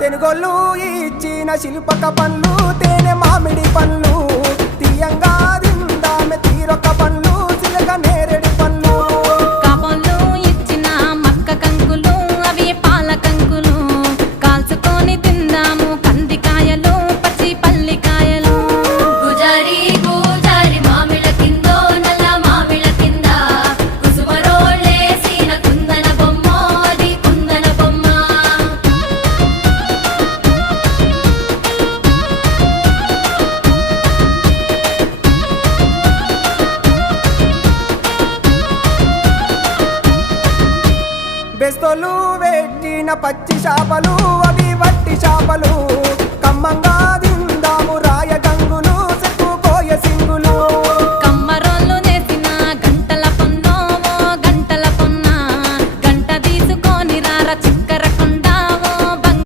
తెనుగోళ్ళు ఇచ్చిన శిల్పక పండ్లు తేనె మామిడి పండ్లు తీయంగా తిందామె తీరొక్క పండ్లు చిలక నేరేడి పండ్లు కాబోళ్ళు ఇచ్చిన మక్క కంకులు అవి పాల కంకులు కాల్చుకొని తిందాము కందికాయలు పచ్చి పల్లికాయలు గుజారి గుజారి మామిళ్ళ కిందో నల్ల మామిళ్ళ కింద కుసుమరోళ్ళేసిన కుందన బొమ్మ అది కుందన బొమ్మ బెస్తోలు పెట్టిన పచ్చి చేపలు అవి వట్టి చేపలు